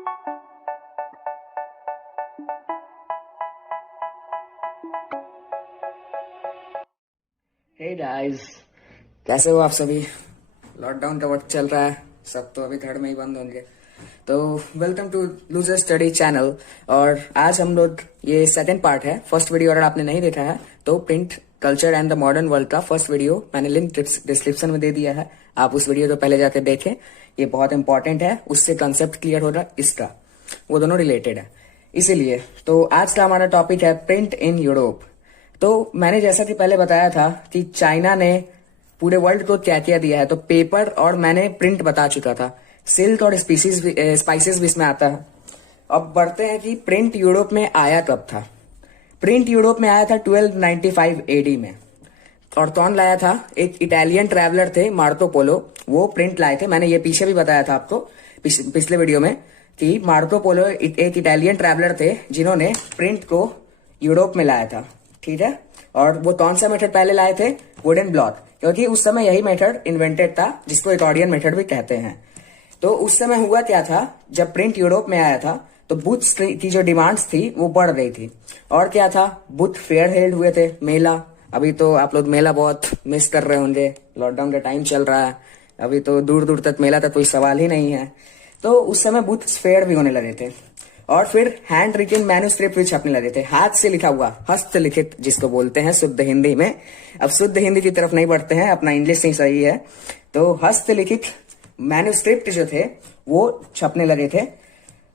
Hey guys, कैसे हो आप सभी। लॉकडाउन का वक्त चल रहा है, सब तो अभी घर में ही बंद होंगे। तो welcome to loser study channel. और आज हम लोग, ये सेकंड पार्ट है। फर्स्ट वीडियो अगर आपने नहीं देखा है तो print culture and the modern world का फर्स्ट वीडियो मैंने लिंक डिस्क्रिप्शन में दे दिया है, आप उस वीडियो को पहले जाकर देखें। ये बहुत इंपॉर्टेंट है, उससे कंसेप्ट क्लियर होगा इसका, वो दोनों रिलेटेड है। इसीलिए तो आज का हमारा टॉपिक है प्रिंट इन यूरोप। तो मैंने जैसा कि पहले बताया था कि चाइना ने पूरे वर्ल्ड को क्या क्या दिया है, तो पेपर और मैंने प्रिंट बता चुका था, सिल्क और स्पाइसेस भी इसमें आता है। अब बढ़ते हैं कि प्रिंट यूरोप में आया कब था। प्रिंट यूरोप में आया था 1295 एडी में। और कौन लाया था? एक इटालियन ट्रैवलर थे, मार्को पोलो, वो प्रिंट लाए थे। मैंने ये पीछे भी बताया था आपको पिछले वीडियो में कि मार्को पोलो एक इटालियन ट्रैवलर थे जिन्होंने प्रिंट को यूरोप में लाया था, ठीक है। और वो कौन सा मेथड पहले लाए थे? वुडन ब्लॉक, क्योंकि उस समय यही मेथड इन्वेंटेड था जिसको एकॉर्डियन मेथड भी कहते हैं। तो उस समय हुआ क्या था, जब प्रिंट यूरोप में आया था तो बुक्स की जो डिमांड्स थी वो बढ़ रही थी। और क्या था, बुक फेयर हेल्ड हुए थे, मेला। अभी तो आप लोग मेला बहुत मिस कर रहे होंगे, लॉकडाउन का टाइम चल रहा है, अभी तो दूर दूर तक मेला का कोई सवाल ही नहीं है। तो उस समय बुक फेयर भी होने लगे थे। और फिर हैंड रिटन मैन्यूस्क्रिप्ट भी छपने लगे थे, हाथ से लिखा हुआ, हस्तलिखित जिसको बोलते हैं शुद्ध हिंदी में। अब शुद्ध हिंदी की तरफ नहीं बढ़ते हैं, अपना इंग्लिश ही सही है। तो हस्तलिखित मैन्यूस्क्रिप्ट जो थे वो छपने लगे थे।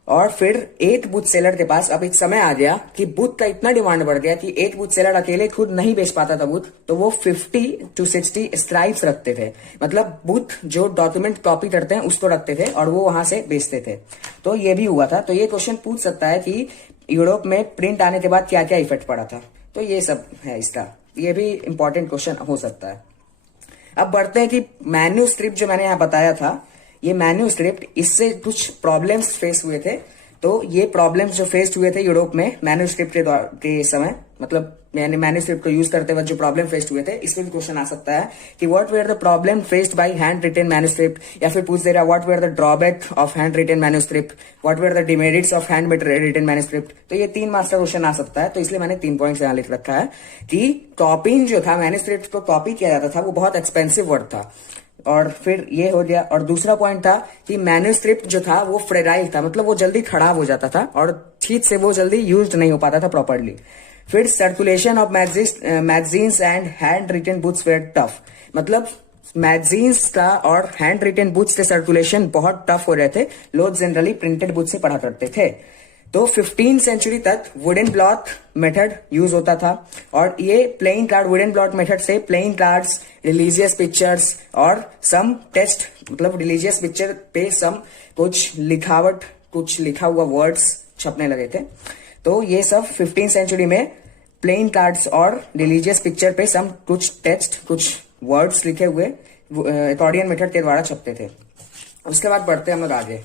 और फिर एक बुक सेलर के पास अब एक समय आ गया कि बुक का इतना डिमांड बढ़ गया कि एक बुक सेलर अकेले खुद नहीं बेच पाता था बुक, तो वो 50 to 60 स्क्राइब्स रखते थे, मतलब बुक जो डॉक्यूमेंट कॉपी करते हैं उसको रखते थे और वो वहां से बेचते थे। तो ये भी हुआ था। तो ये क्वेश्चन पूछ सकता है कि यूरोप में प्रिंट आने के बाद क्या क्या इफेक्ट पड़ा था। तो ये सब है इसका, ये भी इंपॉर्टेंट क्वेश्चन हो सकता है। अब बढ़ते हैं कि मैन्यूस्क्रिप्ट जो मैंने यहाँ बताया था, ये मैन्यूस्क्रिप्ट, इससे कुछ प्रॉब्लम्स फेस हुए थे। तो ये प्रॉब्लम्स जो फेस हुए थे यूरोप में मैन्यूस्क्रिप्ट के समय, मतलब मैन्यूस्क्रिप्ट को यूज करते वक्त जो प्रॉब्लम फेस हुए थे, इसमें भी क्वेश्चन आ सकता है कि what were the problem faced by hand written manuscript, या फिर पूछ दे रहा what were the drawback of hand written manuscript, what were the demerits of hand written manuscript. तो ये 3 मार्क्स का क्वेश्चन आ सकता है, तो इसलिए मैंने 3 पॉइंट्स यहाँ लिख रखा है कि कॉपिंग जो था, मैन्यूस्क्रिप्ट को कॉपी किया जाता था, वो बहुत एक्सपेंसिव वर्क था। और फिर ये हो गया। और दूसरा पॉइंट था कि मैन्यूस्क्रिप्ट जो था वो फ्रेजाइल था, मतलब वो जल्दी खराब हो जाता था और ठीक से वो जल्दी यूज नहीं हो पाता था प्रॉपरली। फिर circulation of magazines and hand written books were tough, मतलब मैगजीन्स का और हैंड रिटन बुक्स के सर्कुलेशन बहुत टफ हो रहे थे, लोग जनरली प्रिंटेड बुक से पढ़ा करते थे। तो 15 सेंचुरी तक वुडन ब्लॉक मेथड यूज होता था। और ये playing card, wooden block method से प्लेइंग कार्ड्स, रिलीजियस पिक्चर्स और सम टेक्स्ट, मतलब रिलीजियस पिक्चर पे सम कुछ लिखावट, कुछ लिखा हुआ वर्ड्स छपने लगे थे। तो ये सब 15 सेंचुरी में प्लेइंग कार्ड्स और रिलीजियस पिक्चर पे सम कुछ टेक्स्ट, कुछ वर्ड्स लिखे हुए एकॉर्डियन मेथड के द्वारा छपते थे। उसके बाद बढ़ते हम लोग आगे।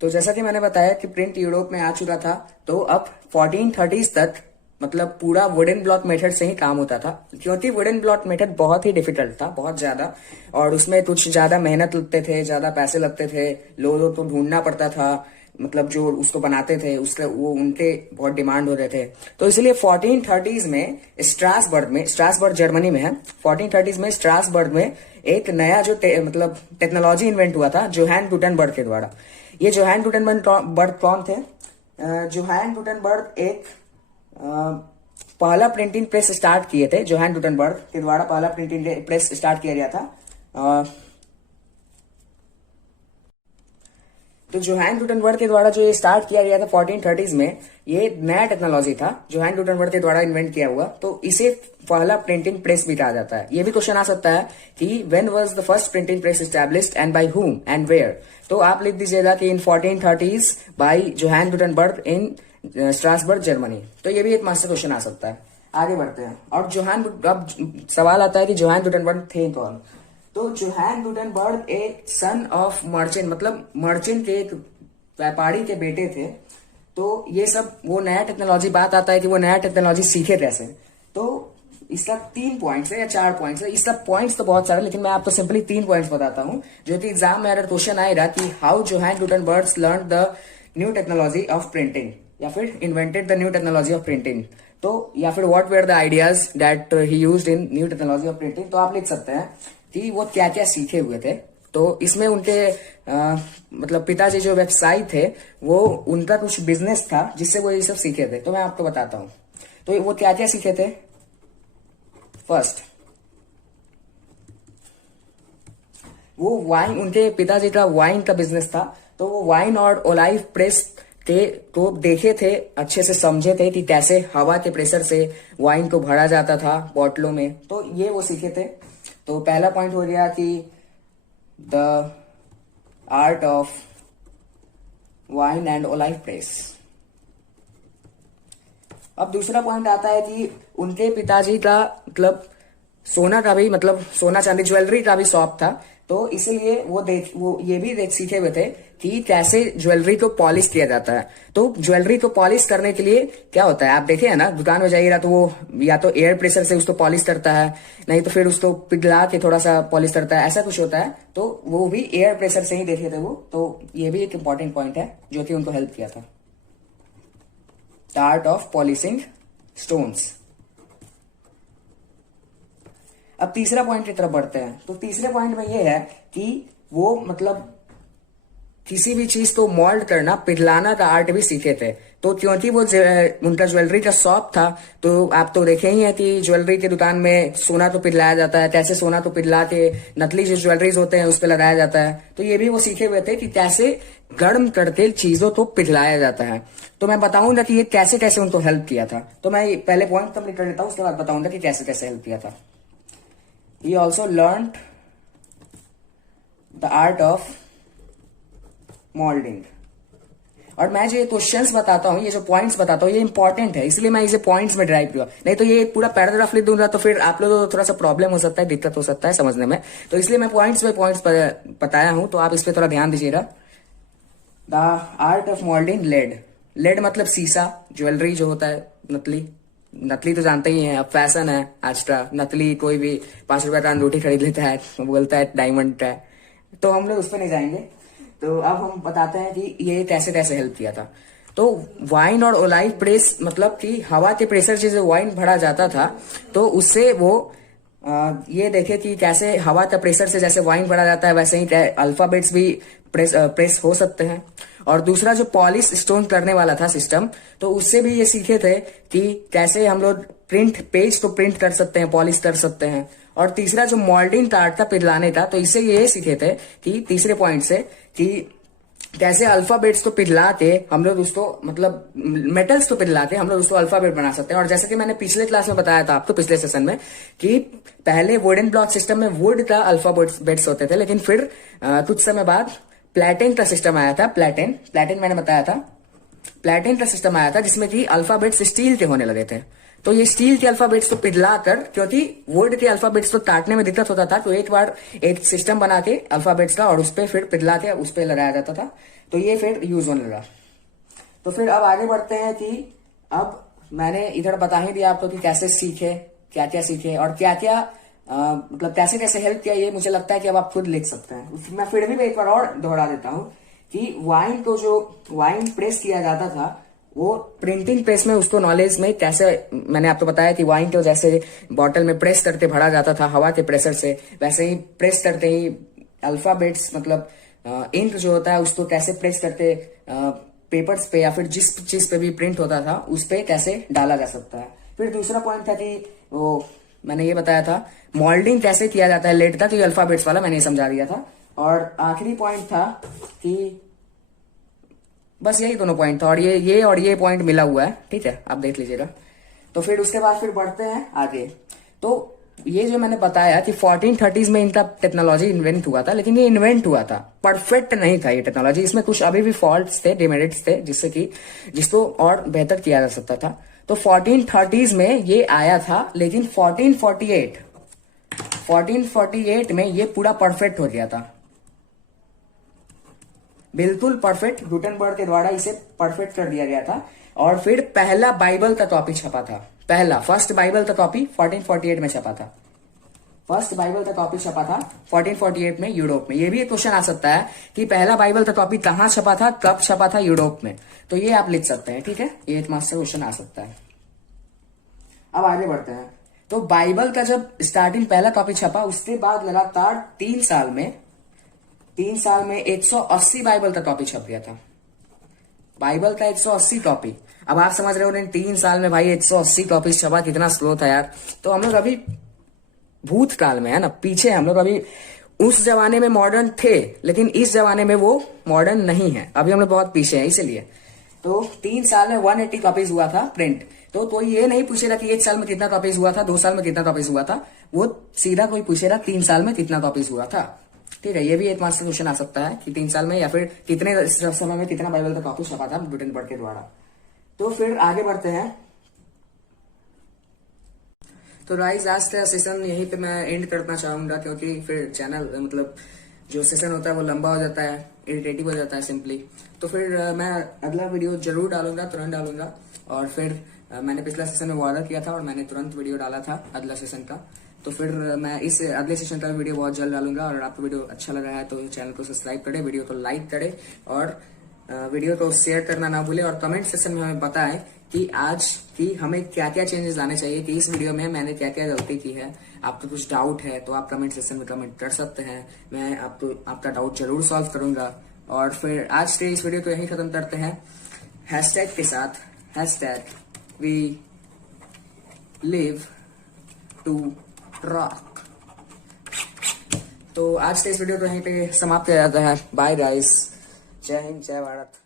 तो जैसा कि मैंने बताया कि प्रिंट यूरोप में आ चुका था, तो अब 1430s तक मतलब पूरा वुडन ब्लॉक मेथड से ही काम होता था, क्योंकि वुडन ब्लॉक मेथड बहुत ही डिफिकल्ट था, बहुत ज्यादा। और उसमें कुछ ज्यादा मेहनत लगते थे, ज्यादा पैसे लगते थे, लोगों को ढूंढना पड़ता था, मतलब जो उसको बनाते थे उसके वो उनके बहुत डिमांड हो रहे थे। तो इसलिए 1430s में स्ट्रासबर्ग जर्मनी में है, 1430s में स्ट्रासबर्ग में एक नया जो मतलब टेक्नोलॉजी इन्वेंट हुआ था जोहान गुटेनबर्ग के द्वारा। ये जोहान गुटेनबर्ग कौन थे? जोहान गुटेनबर्ग एक पहला प्रिंटिंग प्रेस स्टार्ट किए थे, जोहान गुटेनबर्ग के द्वारा पहला प्रिंटिंग प्रेस स्टार्ट किया गया था। तो जोहान गुटेनबर्ग के द्वारा जो ये स्टार्ट किया गया था 1430s में, ये नया टेक्नोलॉजी था जोहान गुटेनबर्ग के द्वारा इन्वेंट किया हुआ, तो इसे पहला प्रिंटिंग प्रेस भी कहा जाता है। ये भी क्वेश्चन आ सकता है कि when was the first printing press established and by whom and where. तो आप लिख दीजिएगा कि in 1430s by Johann Gutenberg in Strasbourg Germany. तो ये भी एक मास्टर क्वेश्चन आ सकता है। आगे बढ़ते हैं। और अब सवाल आता है कि जोहान गुटेनबर्ग थे कौन? तो जोहान गुटेनबर्ग एक सन ऑफ मर्चेंट, मतलब मर्चेंट के एक व्यापारी के बेटे थे। तो ये सब वो नया टेक्नोलॉजी, बात आता है कि वो नया टेक्नोलॉजी सीखे कैसे। तो इसका 3 पॉइंट्स है या 4 पॉइंट्स है। इसका पॉइंट्स तो बहुत सारे, लेकिन मैं आपको सिंपली 3 पॉइंट्स बताता हूँ जो कि एग्जाम में अगर क्वेश्चन आएगा कि how Johann Gutenberg learn the new technology of printing, या फिर invented the new technology of printing, तो या फिर what were the ideas that he used in new technology of printing, तो आप लिख सकते हैं कि वो क्या क्या सीखे हुए थे। तो इसमें उनके मतलब पिताजी जो व्यवसायी थे वो उनका कुछ बिजनेस था जिससे वो ये सब सीखे थे। तो मैं आपको बताता हूँ तो वो क्या क्या सीखे थे। फर्स्ट, वो वाइन, उनके पिताजी का वाइन का बिजनेस था, तो वो वाइन और ओलाइव प्रेस थे, तो देखे थे, अच्छे से समझे थे कि कैसे हवा के प्रेशर से वाइन को भरा जाता था बॉटलों में, तो ये वो सीखे थे। तो पहला पॉइंट हो गया कि the art of wine and olive press. अब दूसरा पॉइंट आता है कि उनके पिताजी का मतलब सोना का भी, मतलब सोना चांदी ज्वेलरी का भी शॉप था, तो इसीलिए वो ये भी देख सीखे हुए थे कि कैसे ज्वेलरी को पॉलिश किया जाता है। तो ज्वेलरी को पॉलिश करने के लिए क्या होता है, आप देखे है ना, दुकान में जाइएगा तो वो या तो एयर प्रेशर से उसको पॉलिश करता है, नहीं तो फिर उसको पिघला के थोड़ा सा पॉलिश करता है, ऐसा कुछ होता है। तो वो भी एयर प्रेशर से ही देखे थे वो, तो ये भी एक इंपॉर्टेंट पॉइंट है जो कि उनको हेल्प किया था। The art of polishing stones. अब तीसरा पॉइंट की तरफ बढ़ते हैं। तो तीसरे पॉइंट में ये है कि वो मतलब किसी भी चीज को मोल्ड करना, पिघलाना का आर्ट भी सीखे थे। तो क्योंकि वो उनका ज्वेलरी का शॉप था, तो आप तो देखे ही हैं कि ज्वेलरी की दुकान में सोना तो पिघलाया जाता है, कैसे सोना तो पिघला के नकली जो ज्वेलरीज होते हैं उस पर लगाया जाता है। तो ये भी वो सीखे हुए थे कि कैसे गर्म करके चीजों को पिघलाया जाता है। तो मैं बताऊंगा कि ये कैसे कैसे उनको हेल्प किया था। तो मैं पहले पॉइंट कंप्लीट कर लेता हूँ, उसके बाद बताऊंगा कि कैसे कैसे हेल्प किया था। He also learned the art of molding। और मैं जो ये क्वेश्चंस बताता हूँ, ये जो पॉइंट्स बताता हूँ, ये इंपॉर्टेंट है, इसलिए मैं इसे पॉइंट्स में ड्राइव किया। नहीं तो ये पूरा पैराग्राफ लिख दूंगा तो फिर आप लोगों को थोड़ा सा प्रॉब्लम हो सकता है, दिक्कत हो सकता है समझने में। तो इसलिए मैं पॉइंट्स पे पॉइंट्स बताया हूं, तो आप इस पे थोड़ा ध्यान दीजिएगा। The art of moulding lead. Lead मतलब शीशा, ज्वेलरी जो होता है नकली, नकली तो जानते ही हैं, अब फैशन है आज का, नकली कोई भी 5 रुपए का अंगूठी खरीद लेता है, बोलता है डायमंड है, तो हम लोग उस पर नहीं जाएंगे। तो अब हम बताते हैं कि ये कैसे कैसे हेल्प किया था। तो वाइन और ओलाइव प्रेस मतलब कि हवा के प्रेशर से जो वाइन भरा जाता था, तो उससे वो ये देखे कि कैसे हवा का प्रेशर से जैसे वाइन भरा जाता है वैसे ही अल्फाबेट्स भी प्रेस हो सकते हैं। और दूसरा जो पॉलिश स्टोन करने वाला था सिस्टम, तो उससे भी ये सीखे थे कि कैसे हम लोग प्रिंट पेज को प्रिंट कर सकते हैं, पॉलिश कर सकते हैं। और तीसरा जो मोल्डिंग का आर्ट था, पिघलाने का, तो इससे ये सीखे थे कि तीसरे पॉइंट से कि कैसे अल्फाबेट्स को पिघला के हम लोग उसको मतलब मेटल्स को पिघला के हम लोग उसको अल्फाबेट बना सकते हैं। और जैसे कि मैंने पिछले क्लास में बताया था आपको, पिछले सेशन में, कि पहले वुडन ब्लॉक सिस्टम में वुड का अल्फाबेट्स होते थे, लेकिन फिर कुछ समय बाद प्लेटेन का सिस्टम आया था। प्लेटेन मैंने बताया था, प्लेटेन का सिस्टम आया था जिसमें कि अल्फाबेट्स स्टील के होने लगे थे। तो ये स्टील के अल्फाबेट्स को पिघला कर, क्योंकि वुड के अल्फाबेट्स को काटने में दिक्कत होता था, तो एक बार एक सिस्टम बना के अल्फाबेट्स का और उस पर फिर पिघला के उस पर लगाया जाता था, तो ये फिर यूज होने लगा। तो फिर अब आगे बढ़ते हैं कि अब मैंने इधर बता ही दिया आपको कि कैसे सीखे, क्या क्या सीखे और क्या क्या मतलब कैसे कैसे हेल्प किया। ये मुझे लगता है कि अब आप खुद लिख सकते हैं। मैं फिर भी एक बार और दोहरा देता हूँ कि वाइन को जो वाइन प्रेस किया जाता था, वो प्रिंटिंग प्रेस में उसको नॉलेज में कैसे, मैंने आपको बताया कि वाइन को जैसे बॉटल में प्रेस करके भरा जाता था हवा के प्रेशर से, वैसे ही प्रेस करते ही अल्फाबेट्स मतलब इंक जो होता है उसको कैसे प्रेस करके पेपर्स पे या फिर जिस चीज पे भी प्रिंट होता था उस पे कैसे डाला जा सकता है। फिर दूसरा पॉइंट था कि वो मैंने ये बताया था मोल्डिंग कैसे किया जाता है लेड का, तो ये अल्फाबेट्स वाला मैंने समझा दिया था। और आखिरी पॉइंट था कि बस यही दोनों पॉइंट था, और ये पॉइंट मिला हुआ है, ठीक है, आप देख लीजिएगा। तो फिर उसके बाद फिर बढ़ते हैं आगे। तो ये जो मैंने बताया कि 1430s में इनका टेक्नोलॉजी इन्वेंट हुआ था, लेकिन ये इन्वेंट हुआ था, परफेक्ट नहीं था ये टेक्नोलॉजी, इसमें कुछ अभी भी फॉल्ट्स थे, डिमेरिट्स थे, जिसको और बेहतर किया जा सकता था। तो 1430s में ये आया था, लेकिन 1448 में ये पूरा परफेक्ट हो गया था, बिल्कुल परफेक्ट। गुटेनबर्ग के द्वारा इसे परफेक्ट कर दिया गया था। और फिर पहला बाइबल का कॉपी छपा था, पहला फर्स्ट बाइबल का कॉपी 1448 में छपा था। फर्स्ट बाइबल का कॉपी छपा था 1448 में यूरोप में। ये भी एक क्वेश्चन आ सकता है कि पहला बाइबल का कॉपी कहाँ छपा था, कब छपा था यूरोप में, तो ये आप लिख सकते हैं, ठीक है। ये 8 मार्क्स का क्वेश्चन आ सकता है। अब आगे बढ़ते हैं। तो बाइबल का जब स्टार्टिंग पहला कॉपी छपा, उसके बाद लगातार 3 साल में 180 बाइबल का कॉपी छप गया था। बाइबल का 180 कॉपी। अब आप समझ रहे हो 3 साल में भाई 180 कॉपी छपा, कितना स्लो था यार। तो हम लोग अभी भूतकाल में है ना, पीछे हम लोग अभी उस जमाने में मॉडर्न थे, लेकिन इस जमाने में वो मॉडर्न नहीं है, अभी हम लोग बहुत पीछे हैं इसलिए। तो 3 साल में 180 कॉपीज हुआ था प्रिंट। तो कोई ये नहीं पूछेगा कि 1 साल में कितना कॉपीज हुआ था, 2 साल में कितना कॉपीज हुआ था, वो सीधा कोई पूछेगा 3 साल में कितना कॉपीज हुआ था, ठीक है। ये भी 8 मार्क्स का क्वेश्चन आ सकता है कि 3 साल में या फिर कितने समय में कितना बाइबल का कॉपी छपा था गुटेनबर्ग के द्वारा। तो फिर आगे बढ़ते हैं। तो गाइस आज का सेशन यहीं पे मैं एंड करना चाहूंगा, क्योंकि फिर चैनल मतलब जो सेशन होता है वो लंबा हो जाता है, इरिटेटिव हो जाता है सिंपली। तो फिर मैं अगला वीडियो जरूर डालूंगा, तुरंत डालूंगा। और फिर मैंने पिछला सेशन में वादा किया था और मैंने तुरंत वीडियो डाला था अगला सेशन का। तो फिर मैं इस अगले सेशन का वीडियो बहुत जल्द डालूंगा। और आपको वीडियो अच्छा लग रहा है तो चैनल को सब्सक्राइब करें, वीडियो को लाइक करें और वीडियो को शेयर करना ना भूले। और कमेंट सेक्शन में हमें बताएं कि आज की हमें क्या क्या चेंजेस लाने चाहिए, कि इस वीडियो में मैंने क्या क्या गलती की है। आपको कुछ डाउट है तो आप कमेंट सेक्शन में कमेंट कर सकते हैं, मैं आपका डाउट जरूर सॉल्व करूंगा। और फिर आज के इस वीडियो को यहीं खत्म करते हैं हैशटैग के साथ, #we live to rock। तो आज के इस वीडियो को यहीं पे समाप्त किया जाता है। बाय गाइस, जय हिंद, जय भारत।